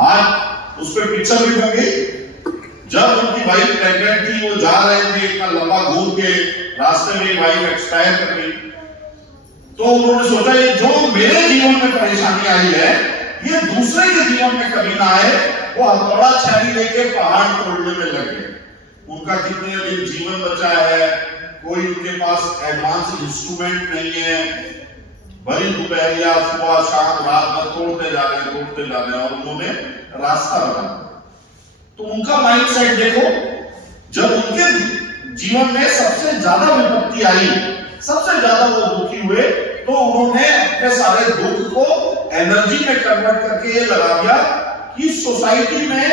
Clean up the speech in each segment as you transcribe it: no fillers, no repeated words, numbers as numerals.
आज उस पर पिक्चर भी बन गई। जब उनकी वाइफ प्रेग्नेंट थी, वो जा रहे थे इतना लंबा घूम के, रास्ते में वाइफ एक्सपायर कर गई। तो उन्होंने सोचा ये जो मेरे जीवन में परेशानी आई है ये दूसरे के जीवन में कभी ना आए। वो हथौड़ा छानी लेके पहाड़ तोड़ने में लगे। उनका कितने दिन जीवन बचा है, कोई उनके पास एडवांस इंस्ट्रूमेंट नहीं है, भरी दोपहरिया सुबह शाम रात भर तोड़ते जा रहे और उन्होंने रास्ता बनाया। तो उनका माइंडसेट देखो, जब उनके जीवन में सबसे ज्यादा विपत्ति आई, सबसे ज्यादा वो दुखी हुए, तो उन्होंने अपने सारे दुख को एनर्जी में कन्वर्ट करके ये लगा दिया कि सोसाइटी में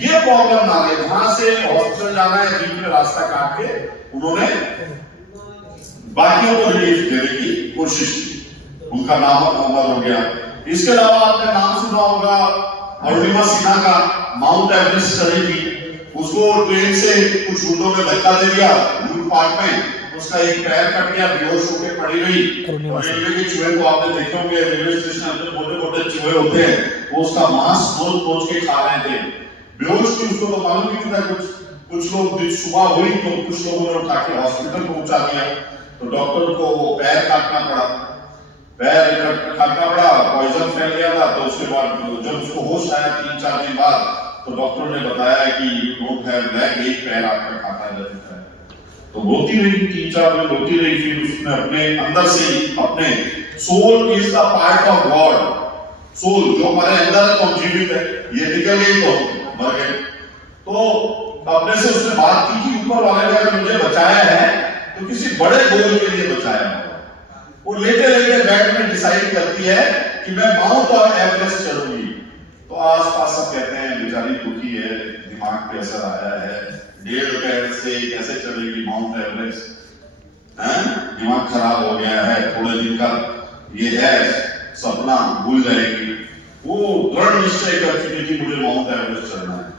ये प्रॉब्लम ना आए। वहां से हॉस्पिटल जाना है, बीच में रास्ता काट के उन्होंने बाकियों को रिलीफ देने की कोशिश की। उनका नाम अमर हो गया। इसके अलावा आपने नाम सुना होगा अरुणिमा सिन्हा का, माउंट एवरेस्ट चढ़ी थी, उसको ट्रेन से कुछ गुंडों ने धक्का दे दिया लूटपाट में, उसका एक पैर कट गया, बेहोश होकर पड़ी रही। रेलवे के चूहे को आपने देखे होंगे, रेलवे स्टेशन अंदर मोटे-मोटे चूहे होते हैं, वो उसका मांस नोच के खा रहे थे। बेहोश थी, उसको तो मालूम ही नहीं था कुछ लोग सुबह हुई तो कुछ लोगों ने उठा के हॉस्पिटल पहुंचा दिया। तो डॉक्टर को वो पैर काटना पड़ा, पॉइजन फैल गया था। तो उसके बाद जब उसको होश आया 3-4 दिन बाद, तो डॉक्टर ने बताया कि यू डोंट हैव लेग, एक पैर आपका खाता जा चुका है। तो रोती रही 3-4 दिन, रोती रही। फिर उसने अपने अंदर से अपने soul is the part of God, soul जो हमारे अंदर है तो जीवित है, ये निकल गई तो मर गए। तो अपने से उसने बात की कि ऊपर वाले ने अगर मुझे बचाया है तो किसी बड़े गोल के लिए बचाया है। वो लेटे लेटे बेड में डिसाइड करती है कि मैं माउंट और एवरेस्ट चढ़ूंगी। तो आसपास सब कहते हैं बेचारी दुखी है, दिमाग पे असर आया है, 1.5 पैर से कैसे चढ़ेगी माउंट एवरेस्ट, दिमाग खराब हो गया है, थोड़े दिन का ये है सपना, भूल जाएगी। वो दृढ़ निश्चय कर चुकी थी मुझे माउंट एवरेस्ट चढ़ना है।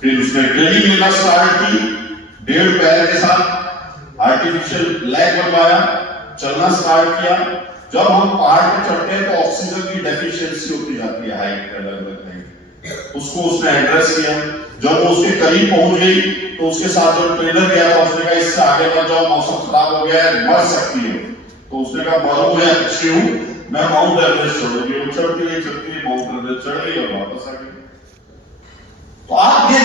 फिर उसने ट्रेनिंग लेना स्टार्ट की, 1.5 पैर के साथ आर्टिफिशियल लेग बनवाया, चलना स्टार्ट किया। जब हम पहाड़ पर चढ़ते हैं तो ऑक्सीजन की डेफिशिएंसी होती जाती है, हाइट अलग-अलग हाइट, उसको उसने एड्रेस किया। जब वो उसके करीब पहुंच गई तो उसके साथ जो ट्रेनर गया था उसने कहा इससे आगे मत जाओ, मौसम खराब हो गया है, मर सकती हो। तो उसने कहा मरूं मैं अच्छी हूं, मैं माउंट एवरेस्ट चढ़ूंगी। वो चढ़ती रही माउंट एवरेस्ट चढ़ गई और वापस आ गई। तो आप ये